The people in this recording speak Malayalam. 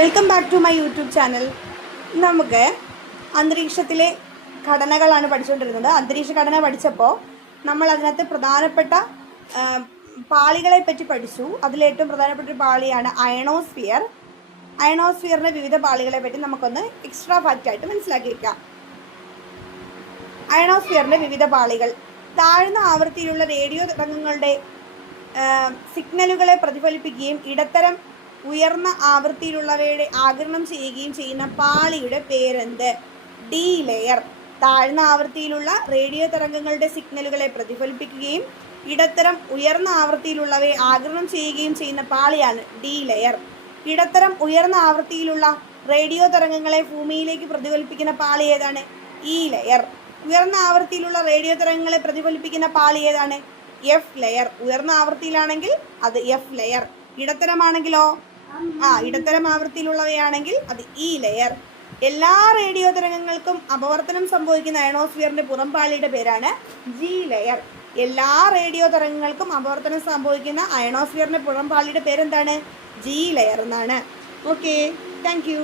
Welcome back to my YouTube channel. നമുക്ക് അന്തരീക്ഷത്തിലെ ഘടനകളാണ് പഠിച്ചുകൊണ്ടിരുന്നത്. അന്തരീക്ഷ ഘടന പഠിച്ചപ്പോൾ നമ്മൾ അതിനകത്ത് പ്രധാനപ്പെട്ട പാളികളെ പറ്റി പഠിച്ചു. അതിലേറ്റവും പ്രധാനപ്പെട്ട ഒരു പാളിയാണ് അയണോസ്ഫിയർ. അയണോസ്ഫിയറിൻ്റെ വിവിധ പാളികളെ പറ്റി നമുക്കൊന്ന് എക്സ്ട്രാ ഫാക്റ്റായിട്ട് മനസ്സിലാക്കി വയ്ക്കാം. അയണോസ്ഫിയറിൻ്റെ വിവിധ പാളികൾ താഴ്ന്ന ആവൃത്തിയിലുള്ള റേഡിയോ തരംഗങ്ങളുടെ സിഗ്നലുകളെ പ്രതിഫലിപ്പിക്കുകയും ഇടത്തരം ഉയർന്ന ആവൃത്തിയിലുള്ളവയുടെ ആഗിരണം ചെയ്യുകയും ചെയ്യുന്ന പാളിയുടെ പേരെന്ത്? D layer. താഴ്ന്ന ആവൃത്തിയിലുള്ള റേഡിയോ തരംഗങ്ങളുടെ സിഗ്നലുകളെ പ്രതിഫലിപ്പിക്കുകയും ഇടത്തരം ഉയർന്ന ആവൃത്തിയിലുള്ളവയെ ആഗിരണം ചെയ്യുകയും ചെയ്യുന്ന പാളിയാണ് ഡി ലെയർ. ഇടത്തരം ഉയർന്ന ആവൃത്തിയിലുള്ള റേഡിയോ തരംഗങ്ങളെ ഭൂമിയിലേക്ക് പ്രതിഫലിപ്പിക്കുന്ന പാളി ഏതാണ്? E layer. ഉയർന്ന ആവൃത്തിയിലുള്ള റേഡിയോ തരംഗങ്ങളെ പ്രതിഫലിപ്പിക്കുന്ന പാളി ഏതാണ്? F layer. ഉയർന്ന ആവൃത്തിയിലാണെങ്കിൽ അത് എഫ് ലെയർ. ഇടത്തരമാണെങ്കിലോ ഇടത്തരം ആവൃത്തിയിലുള്ളവയാണെങ്കിൽ അത് ഇ ലെയർ. എല്ലാ റേഡിയോ തരംഗങ്ങൾക്കും അപവർത്തനം സംഭവിക്കുന്ന അയണോസ്ഫിയറിന്റെ പുറംപാളിയുടെ പേരാണ് ജി ലെയർ. എല്ലാ റേഡിയോ തരംഗങ്ങൾക്കും അപവർത്തനം സംഭവിക്കുന്ന അയണോസ്ഫിയറിന്റെ പുറംപാളിയുടെ പേരെന്താണ്? ജി ലെയർ എന്നാണ്. Okay, thank you.